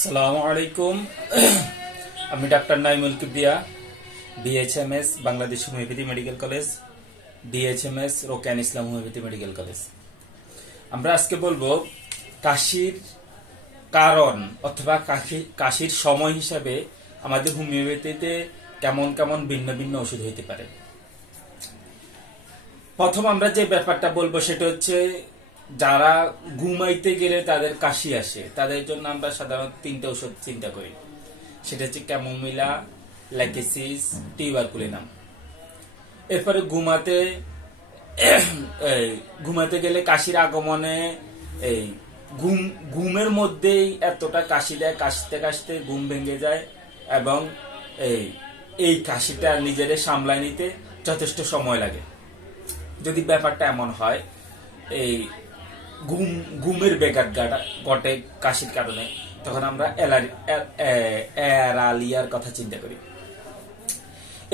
আসসালামু আলাইকুম। আমি doctor Naimul Kibria, BHMS Bangladesh homeopathy medical college, BHMS রোকেয়ান ইসলাম হোমিওপ্যাথি মেডিকেল কলেজ। আমরা আজকে বলবো কাশির কারণ অথবা কাশির সময় হিসাবে আমাদের হোমিওপ্যাথিতে কেমন কেমন ভিন্ন ভিন্ন ওষুধ হইতে পারে। প্রথম আমরা যে ব্যাপারটা বলবো সেটা হচ্ছে যারা ঘুমাইতে গেলে তাদের কাশি আসে, তাদের জন্য আমরা সাধারণত তিনটা ওষুধ চিন্তা করি। সেটা হচ্ছে ক্যামোমিলা, ল্যাকেসিস, টিউবারকুলিনাম। এরপরে ঘুমাতে গেলে কাশির আগমনে এই ঘুমের মধ্যেই এতটা কাশি দেয়, কাশতে কাশতে ঘুম ভেঙে যায় এবং এই কাশিটা নিজেরে সামলায় নিতে যথেষ্ট সময় লাগে। যদি ব্যাপারটা এমন হয় এই ঘুমের ব্যাঘাত ঘটে কাশির কারণে, তখন আমরা অ্যারালিয়ার কথা চিন্তা করি।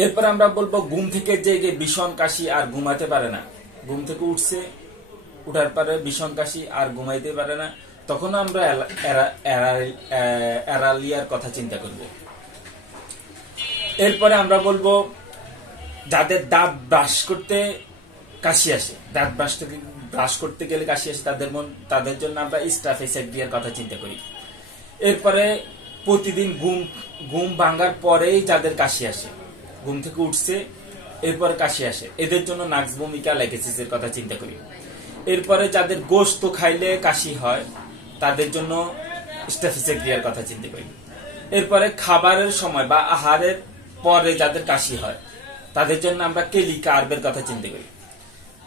এরপর আমরা বলবো ঘুম থেকে জেগে ভীষণ কাশি আর ঘুমাতে পারে না, ঘুম থেকে উঠার পরে ভীষণ কাশি আর ঘুমাইতে পারে না, তখন আমরা অ্যারালিয়ার কথা চিন্তা করব। এরপরে আমরা বলবো যাদের দাঁত ব্রাশ করতে কাশি আসে, দাঁত ব্রাশ করতে গেলে কাশি আসে, তাদের জন্য আমরা স্টাফিসাইক্লিয়ার কথা চিন্তা করি। এরপরে প্রতিদিন ঘুম ভাঙার পরেই যাদের কাশি আসে, ঘুম থেকে উঠছে এরপরে কাশি আসে, এদের জন্য নাক্সভূমিকা, ল্যাকেসিসের কথা চিন্তা করি। এরপরে যাদের গোশত খাইলে কাশি হয় তাদের জন্য স্টাফিসাইক্লিয়ার কথা চিন্তা করি। এরপরে খাবারের সময় বা আহারের পরে যাদের কাশি হয় তাদের জন্য আমরা কেলিকার্বের কথা চিন্তা করি।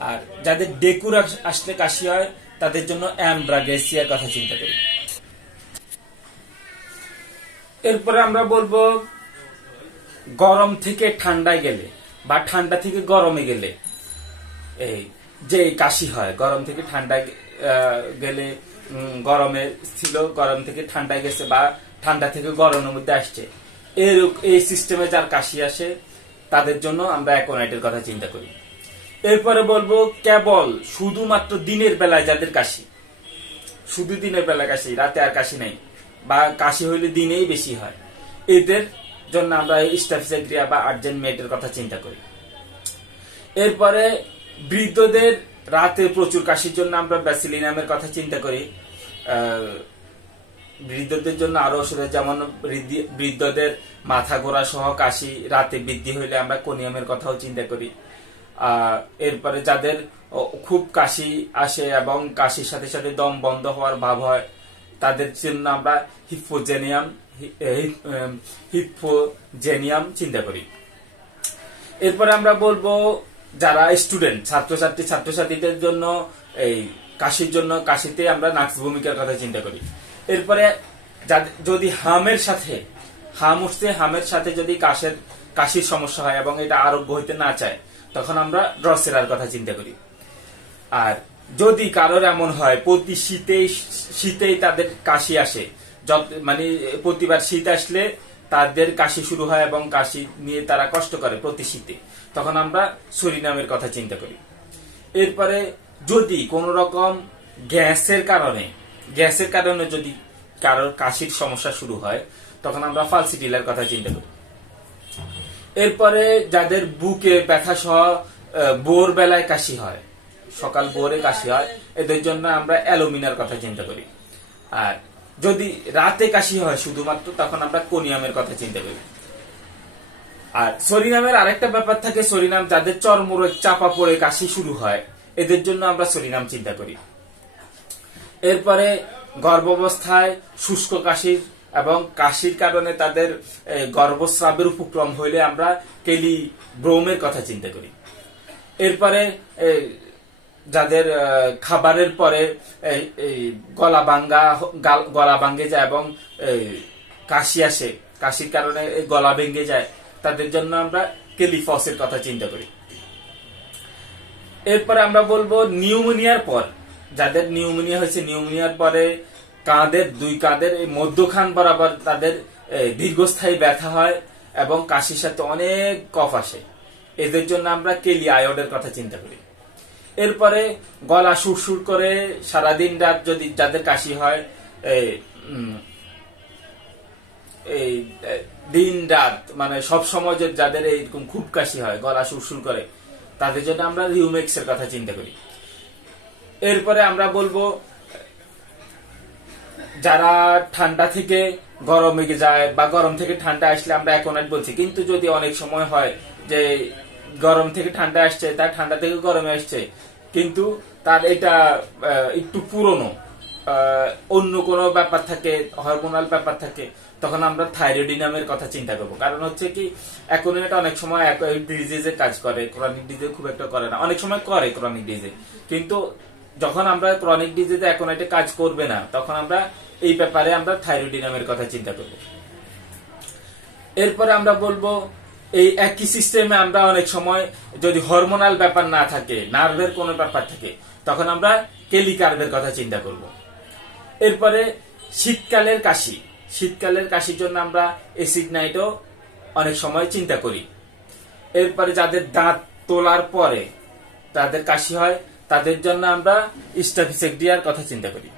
আর যাদের ডেকুর আসলে কাশি হয় তাদের জন্য অ্যামব্রাগেসিয়ার কথা চিন্তা করি। এরপরে আমরা বলবো গরম থেকে ঠান্ডায় গেলে বা ঠান্ডা থেকে গরমে গেলে যে কাশি হয়, গরম থেকে ঠান্ডায় গেলে গরমে ছিল, গরম থেকে ঠান্ডায় গেছে বা ঠান্ডা থেকে গরমের মধ্যে আসছে, এই সিস্টেমে যার কাশি আসে তাদের জন্য আমরা অ্যাকোনাইটের কথা চিন্তা করি। এরপরে বলবো কেবল শুধুমাত্র দিনের বেলায় যাদের কাশি, শুধু দিনের বেলা কাশি, রাতে আর কাশি নাই বা কাশি হইলে দিনেই বেশি হয়, এদের জন্য আমরা স্টাফিসাইক্লিয়া বা আর্জেন্টমেটের কথা চিন্তা করি। এরপরে বৃদ্ধদের রাতে প্রচুর কাশির জন্য আমরা ব্যাসিলিনামের কথা চিন্তা করি। বৃদ্ধদের জন্য আরো ওষুধ, যেমন বৃদ্ধদের মাথা ঘোরা সহ কাশি রাতে বৃদ্ধি হইলে আমরা কোনিয়ামের কথাও চিন্তা করি। এরপরে যাদের খুব কাশি আসে এবং কাশির সাথে সাথে দম বন্ধ হওয়ার ভাব হয় তাদের জন্য আমরা হিপোজেনিয়াম চিন্তা করি। এরপরে আমরা বলবো যারা স্টুডেন্ট, ছাত্রছাত্রীদের জন্য এই কাশির জন্য কাশিতে আমরা নাক্সভূমিকার কথা চিন্তা করি। এরপরে যদি হামের সাথে যদি কাশির সমস্যা হয় এবং এটা আরোগ্য হইতে না চায় তখন আমরা ড্রসেরার কথা চিন্তা করি। আর যদি কারোর এমন হয় প্রতি শীতেই তাদের কাশি আসে, মানে প্রতিবার শীত আসলে তাদের কাশি শুরু হয় এবং কাশি নিয়ে তারা কষ্ট করে প্রতি শীতে, তখন আমরা সুরিনামের কথা চিন্তা করি। এরপরে যদি কোন রকম গ্যাসের কারণে যদি কারোর কাশির সমস্যা শুরু হয় তখন আমরা ফালসিটিলার কথা চিন্তা করি। এরপরে যাদের বুকে ব্যথা সহ ভোর বেলায় কাশি হয়, সকাল ভোরে কাশি হয়, এদের জন্য আমরা অ্যালুমিনার কথা চিন্তা করি। আর যদি রাতে কাশি হয় শুধুমাত্র, তখন আমরা কোনিয়ামের কথা চিন্তা করি। আর সরিনামের আরেকটা ব্যাপার থাকে, সরিনাম যাদের চর্মরোগ চাপা পড়ে কাশি শুরু হয় এদের জন্য আমরা সরিনাম চিন্তা করি। এরপরে গর্ভাবস্থায় শুষ্ক কাশির এবং কাশির কারণে তাদের গর্ভস্রাবের উপক্রম হইলে আমরা কেলিব্রোমের কথা চিন্তা করি। এরপরে যাদের খাবারের পরে গলা ভাঙ্গে যায় এবং কাশি আসে, কাশির কারণে গলা ভেঙে যায়, তাদের জন্য আমরা কেলিফসের কথা চিন্তা করি। এরপরে আমরা বলবো নিউমোনিয়ার পর, যাদের নিউমোনিয়া হয়েছে, নিউমোনিয়ার পরে দুই কাঁধের মধ্যখান বরাবর তাদের দীর্ঘস্থায়ী ব্যথা হয় এবং কাশির সাথে অনেক কফ আসে, এদের জন্য আমরা কেলি আয়োডের কথা চিন্তা করি। এরপরে গলা সুরসুর করে সারাদিন রাত যদি যাদের কাশি হয়, দিন রাত মানে সব সময় যাদের এরকম খুব কাশি হয়, গলা সুরসুর করে, তাদের জন্য আমরা রিউমেক্স এর কথা চিন্তা করি। এরপরে আমরা বলবো যারা ঠান্ডা থেকে গরমে যায় বা গরম থেকে ঠান্ডা আসলে আমরা অ্যাকোনাইট বলছি, কিন্তু যদি অনেক সময় হয় যে গরম থেকে ঠান্ডা আসছে, তার ঠান্ডা থেকে গরমে আসছে, কিন্তু তার এটা একটু পুরনো অন্য কোনো ব্যাপার থাকে, হরমোনাল ব্যাপার থাকে, তখন আমরা থাইরয়েডিনামের কথা চিন্তা করবো। কারণ হচ্ছে কি অ্যাকোনাইট অনেক সময় ডিজিজে কাজ করে, ক্রনিক ডিজিজে খুব একটা করে না, অনেক সময় করে ক্রনিক ডিজিজে, কিন্তু যখন আমরা ক্রনিক ডিজিজে অ্যাকোনাইটে কাজ করবে না, তখন আমরা এই ব্যাপারে আমরা থাইরয়েডিনামের কথা চিন্তা করব। এরপরে আমরা বলবো এই একই সিস্টেমে আমরা অনেক সময় যদি হরমোনাল ব্যাপার না থাকে, নার্ভের কোনো ব্যাপার থাকে, তখন আমরা কেলিকার্ভের কথা চিন্তা করব। এরপরে শীতকালের কাশি, শীতকালের কাশির জন্য আমরা অ্যাসিড নাইটও অনেক সময় চিন্তা করি। এরপরে যাদের দাঁত তোলার পরে তাদের কাশি হয়, তাদের জন্য আমরা স্টাফিসেক্টিয়ার কথা চিন্তা করি।